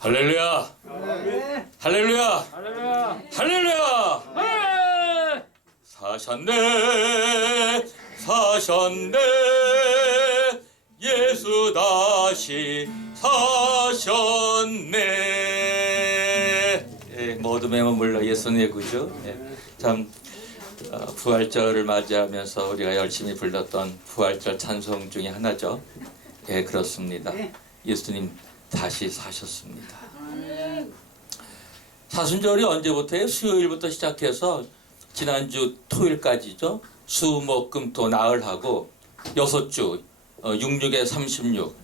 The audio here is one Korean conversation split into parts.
할렐루야! 할렐루야! 할렐루야! 사셨네, 사셨네, 예수 다시 사셨네. 예, 어둠에 머물러 예수님의 구주. 예, 참 부활절을 맞이하면서 우리가 열심히 불렀던 부활절 찬송 중에 하나죠. 예, 그렇습니다. 예수님 다시 사셨습니다. 사순절이 언제부터예요? 수요일부터 시작해서 지난주 토요일까지죠. 수, 목, 금, 토, 나흘하고 6주, 66에 36.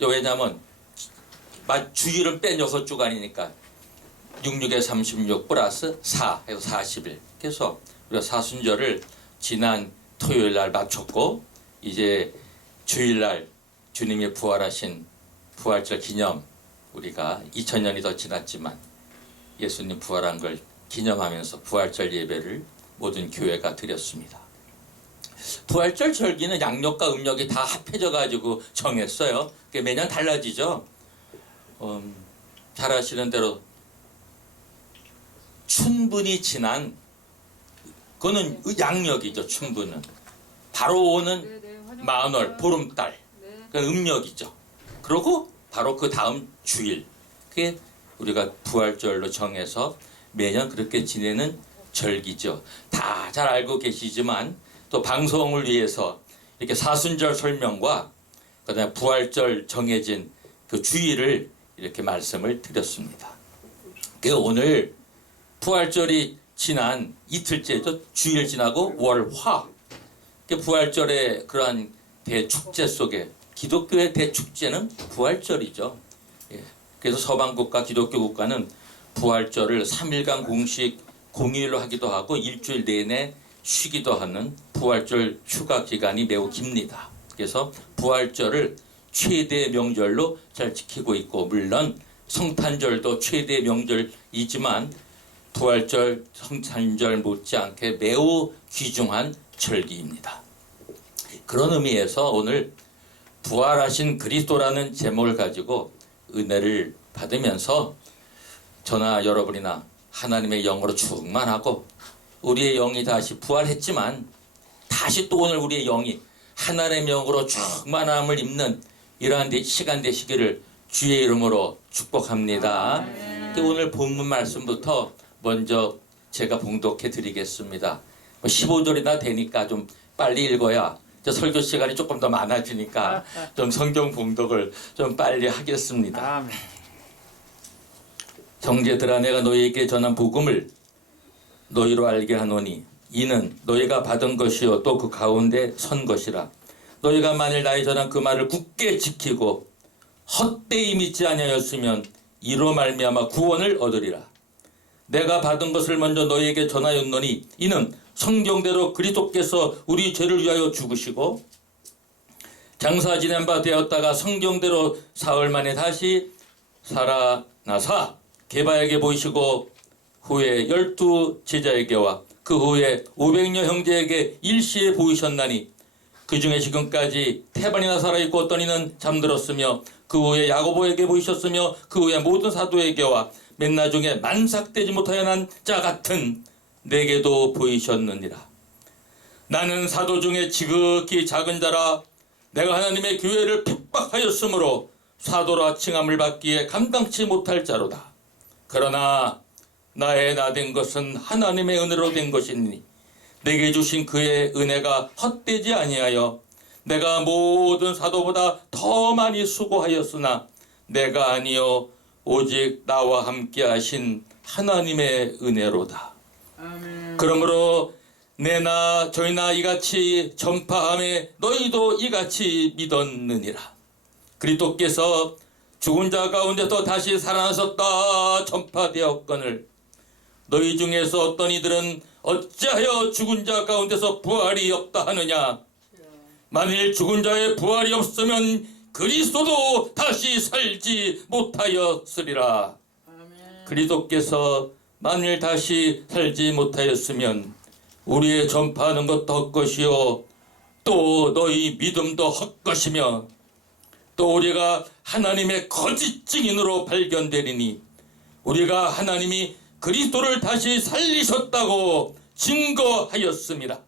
왜냐면 주일은 뺀 6주간이니까 66에 36 플러스 4 해서 40일. 그래서 우리가 사순절을 지난 토요일 날 마쳤고 이제 주일날 주님이 부활하신 부활절 기념, 우리가 2000년이 더 지났지만 예수님 부활한 걸 기념하면서 부활절 예배를 모든 교회가 드렸습니다. 부활절 절기는 양력과 음력이 다 합해져 가지고 정했어요. 그게 매년 달라지죠. 잘 아시는 대로 춘분이 지난, 그거는 양력이죠. 춘분은 바로 오는 만월, 보름달, 그 음력이죠. 그리고 바로 그 다음 주일, 그게 우리가 부활절로 정해서 매년 그렇게 지내는 절기죠. 다 잘 알고 계시지만 또 방송을 위해서 이렇게 사순절 설명과 그다음에 부활절 정해진 그 주일을 이렇게 말씀을 드렸습니다. 그 오늘 부활절이 지난 이틀째죠. 주일 지나고 월화. 그 부활절의 그러한 대축제 속에 기독교의 대축제는 부활절이죠. 예. 그래서 서방국가 기독교 국가는 부활절을 3일간 공식 공휴일로 하기도 하고 일주일 내내 쉬기도 하는 부활절 휴가 기간이 매우 깁니다. 그래서 부활절을 최대 명절로 잘 지키고 있고, 물론 성탄절도 최대 명절이지만 부활절, 성탄절 못지않게 매우 귀중한 절기입니다. 그런 의미에서 오늘 부활하신 그리스도라는 제목을 가지고 은혜를 받으면서 저나 여러분이나 하나님의 영으로 충만하고 우리의 영이 다시 부활했지만 다시 또 오늘 우리의 영이 하나님의 영으로 충만함을 입는 이러한 시간 되시기를 주의 이름으로 축복합니다. 오늘 본문 말씀부터 먼저 제가 봉독해 드리겠습니다. 15절이나 되니까 좀 빨리 읽어야 설교 시간이 조금 더 많아지니까 좀 성경 봉독을 좀 빨리 하겠습니다. 형제들아, 내가 너희에게 전한 복음을 너희로 알게 하노니 이는 너희가 받은 것이요 또 그 가운데 선 것이라. 너희가 만일 나의 전한 그 말을 굳게 지키고 헛되이 믿지 아니하였으면 이로 말미암아 구원을 얻으리라. 내가 받은 것을 먼저 너희에게 전하였노니 이는 성경대로 그리스도께서 우리 죄를 위하여 죽으시고 장사 지낸 바 되었다가 성경대로 사흘 만에 다시 살아나사 게바에게 보이시고 후에 12 제자에게와 그 후에 500여 형제에게 일시에 보이셨나니 그 중에 지금까지 태반이나 살아있고 어떤 이는 잠들었으며 그 후에 야고보에게 보이셨으며 그 후에 모든 사도에게와 맨날 중에 만삭되지 못하여 난 자 같은 내게도 보이셨느니라. 나는 사도 중에 지극히 작은 자라. 내가 하나님의 교회를 핍박하였으므로 사도라 칭함을 받기에 감당치 못할 자로다. 그러나 나의 나된 것은 하나님의 은혜로 된 것이니 내게 주신 그의 은혜가 헛되지 아니하여 내가 모든 사도보다 더 많이 수고하였으나 내가 아니요 오직 나와 함께 하신 하나님의 은혜로다. 아멘. 그러므로 내나 저희나 이같이 전파함에 너희도 이같이 믿었느니라. 그리스도께서 죽은 자 가운데서 다시 살아나셨다 전파되었거늘 너희 중에서 어떤 이들은 어찌하여 죽은 자 가운데서 부활이 없다 하느냐. 만일 죽은 자의 부활이 없으면 그리스도도 다시 살지 못하였으리라. 그리스도께서 만일 다시 살지 못하였으면 우리의 전파하는 것도 헛것이요 또 너희 믿음도 헛것이며 또 우리가 하나님의 거짓 증인으로 발견되리니 우리가 하나님이 그리스도를 다시 살리셨다고 증거하였습니다.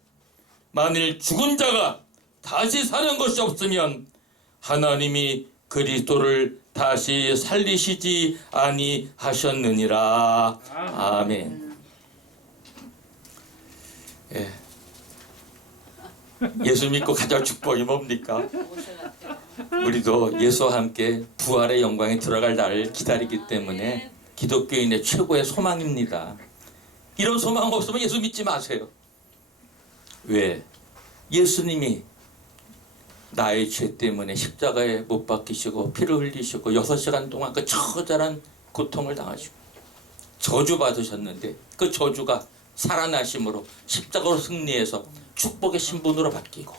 만일 죽은 자가 다시 사는 것이 없으면 하나님이 그리스도를 다시 살리시지 아니하셨느니라. 아멘. 예. 예수 믿고 가장 축복이 뭡니까? 우리도 예수와 함께 부활의 영광에 들어갈 날을 기다리기 때문에 기독교인의 최고의 소망입니다. 이런 소망 없으면 예수 믿지 마세요. 왜? 예수님이 나의 죄 때문에 십자가에 못 박히시고 피를 흘리시고 6시간 동안 그 처절한 고통을 당하시고 저주받으셨는데 그 저주가 살아나심으로 십자가로 승리해서 축복의 신분으로 바뀌고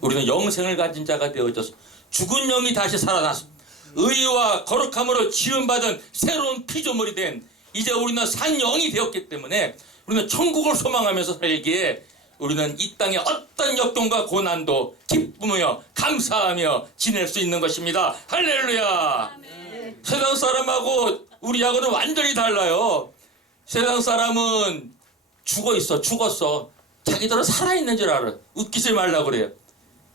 우리는 영생을 가진 자가 되어져서 죽은 영이 다시 살아나서 의와 거룩함으로 지음받은 새로운 피조물이 된 이제 우리는 산 영이 되었기 때문에 우리는 천국을 소망하면서 살기에 우리는 이 땅의 어떤 역경과 고난도 기쁘며 감사하며 지낼 수 있는 것입니다. 할렐루야. 아멘. 세상 사람하고 우리하고는 완전히 달라요. 세상 사람은 죽었어. 자기들은 살아있는 줄 알아. 웃기지 말라고 그래요.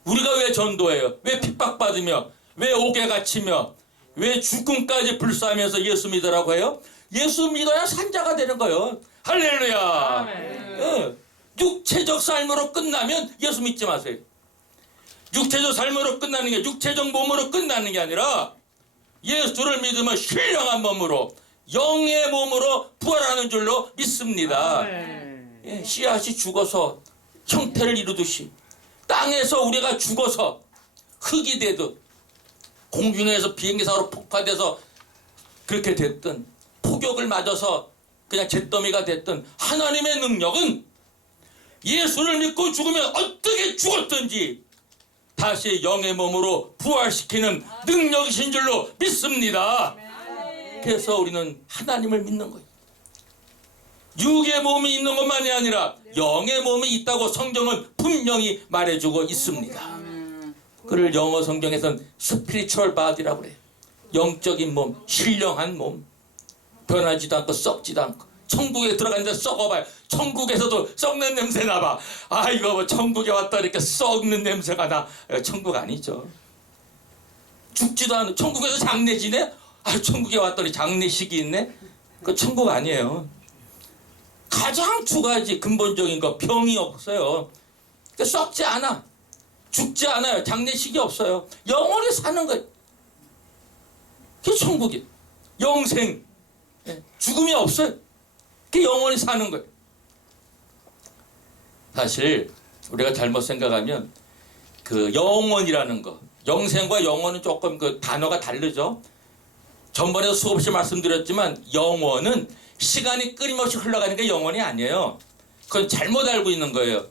우리가 왜 전도해요? 왜 핍박받으며 왜 옥에 갇히며 왜 죽음까지 불사하면서 예수 믿으라고 해요? 예수 믿어야 산자가 되는 거예요. 할렐루야. 아멘. 육체적 삶으로 끝나면 예수 믿지 마세요. 육체적 삶으로 끝나는 게 육체적 몸으로 끝나는 게 아니라 예수를 믿으면 신령한 몸으로 영의 몸으로 부활하는 줄로 믿습니다. 예, 씨앗이 죽어서 형태를 이루듯이 땅에서 우리가 죽어서 흙이 되듯 공중에서 비행기사로 폭파돼서 그렇게 됐든 폭격을 맞아서 그냥 잿더미가 됐든 하나님의 능력은 예수를 믿고 죽으면 어떻게 죽었든지 다시 영의 몸으로 부활시키는 능력이신 줄로 믿습니다. 그래서 우리는 하나님을 믿는 거예요. 육의 몸이 있는 것만이 아니라 영의 몸이 있다고 성경은 분명히 말해주고 있습니다. 그를 영어 성경에서는 spiritual body라고 그래요. 영적인 몸, 신령한 몸, 변하지도 않고 썩지도 않고 천국에 들어갔는데 썩어봐요. 천국에서도 썩는 냄새 나봐. 아 이거 뭐 천국에 왔다 이렇게 썩는 냄새가 나. 천국 아니죠. 죽지도 않은 천국에서 장례 지내? 아 천국에 왔더니 장례식이 있네? 그 천국 아니에요. 가장 두 가지 근본적인 거 병이 없어요. 그러니까 썩지 않아. 죽지 않아요. 장례식이 없어요. 영원히 사는 거예요. 그게 천국이에요. 영생. 죽음이 없어요. 그게 영원히 사는 거예요. 사실 우리가 잘못 생각하면 그 영원이라는 거, 영생과 영원은 조금 그 단어가 다르죠. 전번에도 수없이 말씀드렸지만 영원은 시간이 끊임없이 흘러가는 게 영원이 아니에요. 그건 잘못 알고 있는 거예요.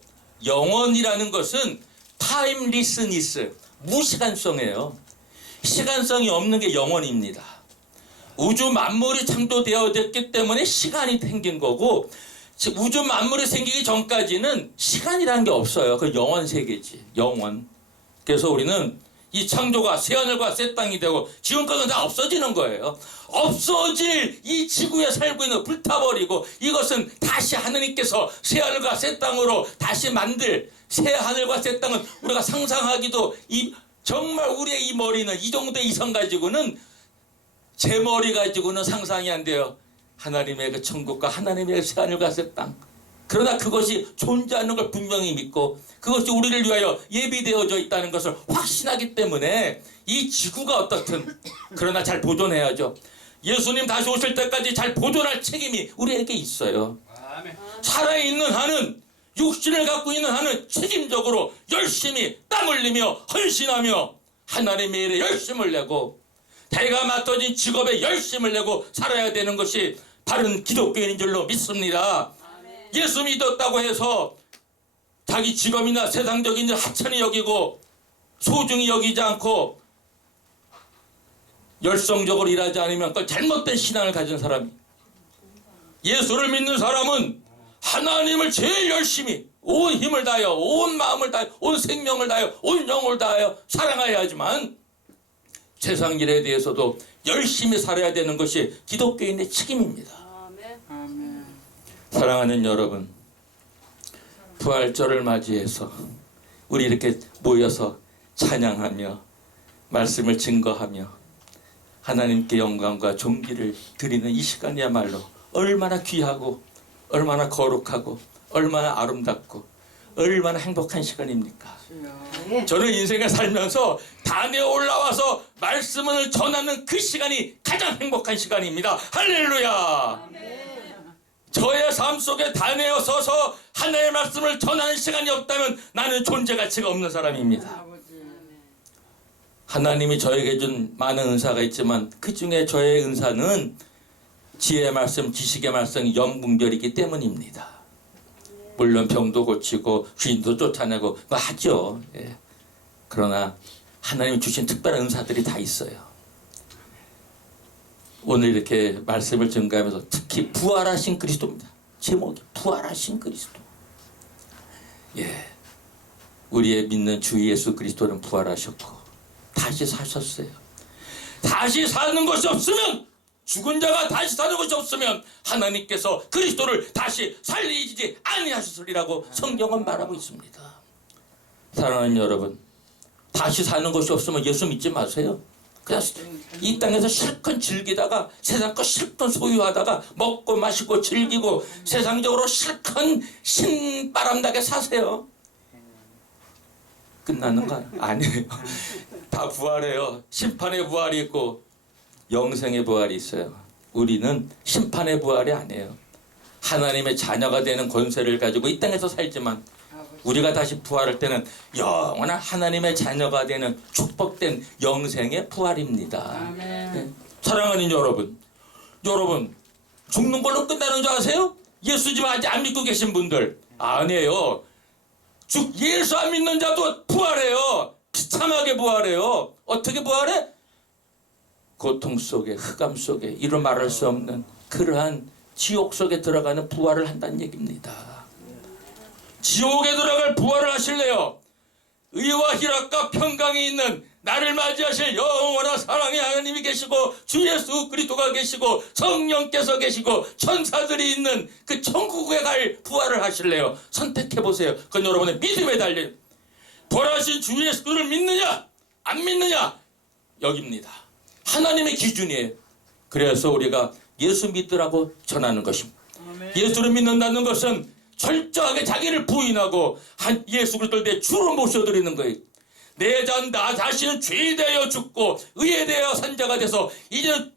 영원이라는 것은 타임리스니스, 무시간성이에요. 시간성이 없는 게 영원입니다. 우주 만물이 창조되어졌기 때문에 시간이 생긴 거고 우주 만물이 생기기 전까지는 시간이라는 게 없어요. 그 영원 세계지. 영원. 그래서 우리는 이 창조가 새하늘과 새 땅이 되고 지금까지는 다 없어지는 거예요. 없어질 이 지구에 살고 있는 불타버리고 이것은 다시 하느님께서 새하늘과 새 땅으로 다시 만들 새하늘과 새 땅은 우리가 상상하기도 정말 우리의 이 머리는 이 정도의 이성 가지고는 제 머리 가지고는 상상이 안 돼요. 하나님의 그 천국과 하나님의 새하늘과 새 땅. 그러나 그것이 존재하는 걸 분명히 믿고 그것이 우리를 위하여 예비되어져 있다는 것을 확신하기 때문에 이 지구가 어떻든 그러나 잘 보존해야죠. 예수님 다시 오실 때까지 잘 보존할 책임이 우리에게 있어요. 살아있는 한은 육신을 갖고 있는 한은 책임적으로 열심히 땀 흘리며 헌신하며 하나님의 일에 열심을 내고 대가 맡겨진 직업에 열심을 내고 살아야 되는 것이 바른 기독교인인 줄로 믿습니다. 예수 믿었다고 해서 자기 직업이나 세상적인 일 하찮이 여기고 소중히 여기지 않고 열성적으로 일하지 않으면 그건 잘못된 신앙을 가진 사람이. 예수를 믿는 사람은 하나님을 제일 열심히 온 힘을 다하여 온 마음을 다하여 온 생명을 다하여 온 영을 다하여 사랑해야 하지만 세상 일에 대해서도 열심히 살아야 되는 것이 기독교인의 책임입니다. 아멘. 사랑하는 여러분, 부활절을 맞이해서 우리 이렇게 모여서 찬양하며 말씀을 증거하며 하나님께 영광과 존귀를 드리는 이 시간이야말로 얼마나 귀하고 얼마나 거룩하고 얼마나 아름답고 얼마나 행복한 시간입니까? 저는 인생을 살면서 단에 올라와서 말씀을 전하는 그 시간이 가장 행복한 시간입니다. 할렐루야. 저의 삶 속에 단에 서서 하나님의 말씀을 전하는 시간이 없다면 나는 존재 가치가 없는 사람입니다. 하나님이 저에게 준 많은 은사가 있지만 그 중에 저의 은사는 지혜의 말씀, 지식의 말씀, 영분별이기 때문입니다. 물론 병도 고치고 주인도 쫓아내고 뭐 하죠. 예. 그러나 하나님이 주신 특별한 은사들이 다 있어요. 오늘 이렇게 말씀을 증거하면서 특히 부활하신 그리스도입니다. 제목이 부활하신 그리스도. 예, 우리의 믿는 주 예수 그리스도는 부활하셨고 다시 사셨어요. 다시 사는 것이 없으면, 죽은 자가 다시 사는 것이 없으면 하나님께서 그리스도를 다시 살리지 아니하셨으리라고 성경은 말하고 있습니다. 사랑하는 여러분, 다시 사는 것이 없으면 예수 믿지 마세요. 그냥 이 땅에서 실컷 즐기다가 세상 거 실컷 소유하다가 먹고 마시고 즐기고 세상적으로 실컷 신바람나게 사세요. 끝나는 거 아니에요. 다 부활해요. 심판의 부활이 있고 영생의 부활이 있어요. 우리는 심판의 부활이 아니에요. 하나님의 자녀가 되는 권세를 가지고 이 땅에서 살지만 우리가 다시 부활할 때는 영원한 하나님의 자녀가 되는 축복된 영생의 부활입니다. 네. 사랑하는 여러분, 죽는 걸로 끝나는 줄 아세요? 예수 지금 아직 안 믿고 계신 분들 아니에요. 예수 안 믿는 자도 부활해요. 비참하게 부활해요. 어떻게 부활해? 고통 속에, 흑암 속에 이루 말할 수 없는 그러한 지옥 속에 들어가는 부활을 한다는 얘기입니다. 지옥에 들어갈 부활을 하실래요? 의와 희락과 평강이 있는 나를 맞이하실 영원한 사랑의 하나님이 계시고 주 예수 그리스도가 계시고 성령께서 계시고 천사들이 있는 그 천국에 갈 부활을 하실래요? 선택해보세요. 그건 여러분의 믿음에 달린, 부활하신 주 예수를 믿느냐 안 믿느냐 여기입니다. 하나님의 기준이에요. 그래서 우리가 예수 믿으라고 전하는 것입니다. 예수를 믿는다는 것은 철저하게 자기를 부인하고 한 예수 그리스도를 내 주로 모셔드리는 거예요. 나 자신은 죄에 대하여 죽고 의에 대하여 산자가 돼서 이제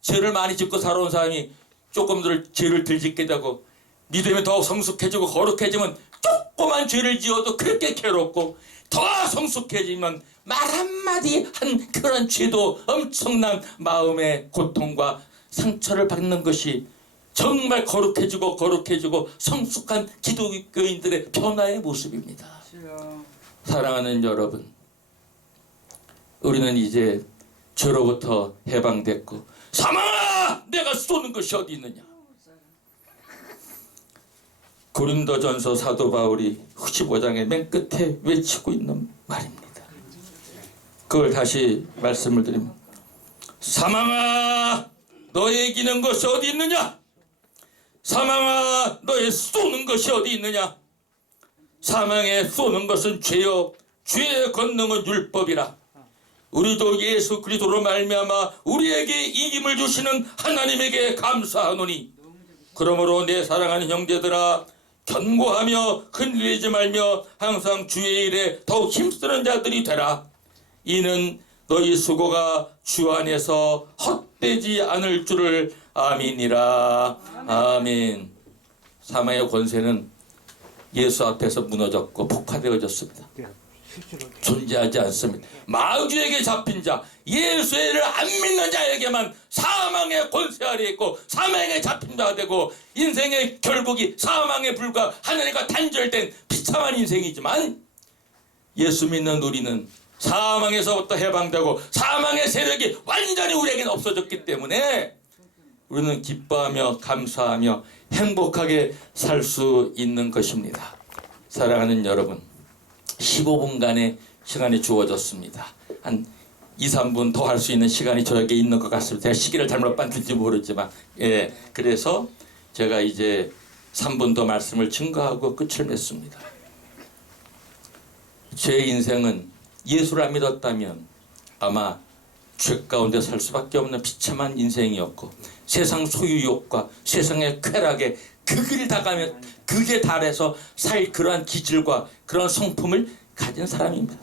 죄를 많이 짓고 살아온 사람이 조금 더 죄를 덜 짓게 되고 믿음이 더 성숙해지고 거룩해지면 조그만 죄를 지어도 그렇게 괴롭고 더 성숙해지면 말 한마디 한 그런 죄도 엄청난 마음의 고통과 상처를 받는 것이 정말 거룩해지고 성숙한 기독교인들의 변화의 모습입니다. 사랑하는 여러분, 우리는 이제 죄로부터 해방됐고 사망아 내가 쏘는 것이 어디 있느냐. 고린도전서 사도 바울이 15장의 맨 끝에 외치고 있는 말입니다. 그걸 다시 말씀을 드리면, 사망아 너의 이기는 것이 어디 있느냐. 사망아 너의 쏘는 것이 어디 있느냐. 사망에 쏘는 것은 죄요 죄의 권능은 율법이라. 우리도 예수 그리스도로 말미암아 우리에게 이김을 주시는 하나님에게 감사하노니, 그러므로 내 사랑하는 형제들아 견고하며 흔들리지 말며 항상 주의 일에 더욱 힘쓰는 자들이 되라. 이는 너희 수고가 주 안에서 헛되지 않을 줄을 아멘이라. 아멘. 사망의 권세는 예수 앞에서 무너졌고 폭파되어졌습니다. 존재하지 않습니다. 마귀에게 잡힌 자, 예수를 안 믿는 자에게만 사망의 권세 아래 있고 사망에 잡힌 자가 되고 인생의 결국이 사망에 불과 하나님과 단절된 비참한 인생이지만, 예수 믿는 우리는 사망에서부터 해방되고 사망의 세력이 완전히 우리에게는 없어졌기 때문에 우리는 기뻐하며 감사하며 행복하게 살 수 있는 것입니다. 사랑하는 여러분, 15분간의 시간이 주어졌습니다. 한 2, 3분 더 할 수 있는 시간이 저에게 있는 것 같습니다. 제가 시기를 잘못 봤는지 모르지만, 예, 그래서 제가 이제 3분 더 말씀을 증거하고 끝을 맺습니다. 제 인생은 예수를 안 믿었다면 아마 죄 가운데 살 수밖에 없는 비참한 인생이었고, 세상 소유욕과 세상의 쾌락에 극을 다가면 극에 달해서 살 그러한 기질과 그런 성품을 가진 사람입니다.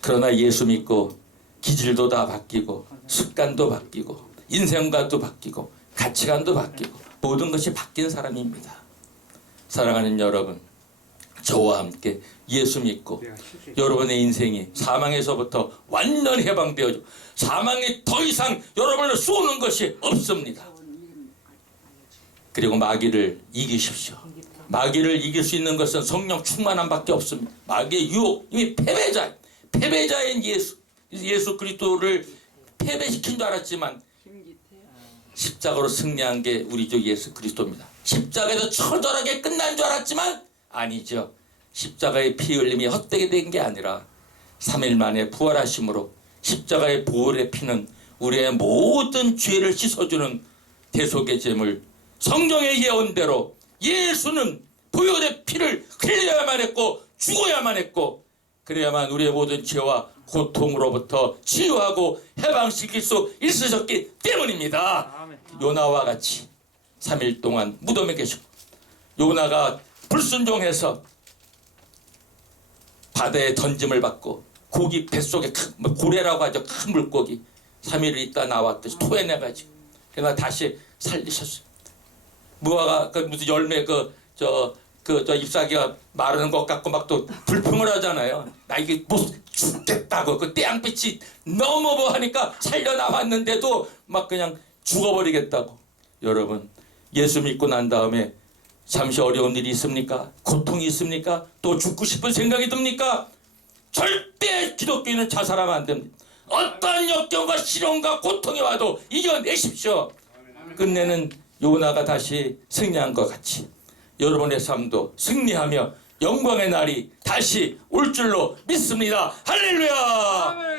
그러나 예수 믿고 기질도 다 바뀌고 습관도 바뀌고 인생관도 바뀌고 가치관도 바뀌고 모든 것이 바뀐 사람입니다. 사랑하는 여러분, 저와 함께 예수 믿고 여러분의 인생이 사망에서부터 완전히 해방되어져 사망이 더 이상 여러분을 쏘는 것이 없습니다. 그리고 마귀를 이기십시오. 마귀를 이길 수 있는 것은 성령 충만함밖에 없습니다. 마귀의 유혹, 이미 패배자인 예수 그리스도를 패배시킨 줄 알았지만 십자가로 승리한 게 우리 주 예수 그리스도입니다. 십자가에서 처절하게 끝난 줄 알았지만 아니죠. 십자가의 피 흘림이 헛되게 된 게 아니라 3일 만에 부활하심으로 십자가의 보혈의 피는 우리의 모든 죄를 씻어주는 대속의 제물, 성경의 예언대로 예수는 보혈의 피를 흘려야만 했고 죽어야만 했고, 그래야만 우리의 모든 죄와 고통으로부터 치유하고 해방시킬 수 있으셨기 때문입니다. 요나와 같이 3일 동안 무덤에 계시고, 요나가 불순종해서 바다에 던짐을 받고 고기 뱃속에 고래라고 하죠. 큰 물고기 3일 있다 나왔듯이 토해내가지고 그러나 다시 살리셨어요. 무화과 무슨 열매 저 잎사귀가 마르는 것 같고 막 또 불평을 하잖아요. 나 이게 못 죽겠다고 그 태양빛이 너무 뭐 하니까 살려 나왔는데도 막 그냥 죽어버리겠다고. 여러분, 예수 믿고 난 다음에 잠시 어려운 일이 있습니까? 고통이 있습니까? 또 죽고 싶은 생각이 듭니까? 절대 기독교인은 자살하면 안 됩니다. 어떤 역경과 시련과 고통이 와도 이겨내십시오. 끝내는 요나가 다시 승리한 것 같이 여러분의 삶도 승리하며 영광의 날이 다시 올 줄로 믿습니다. 할렐루야!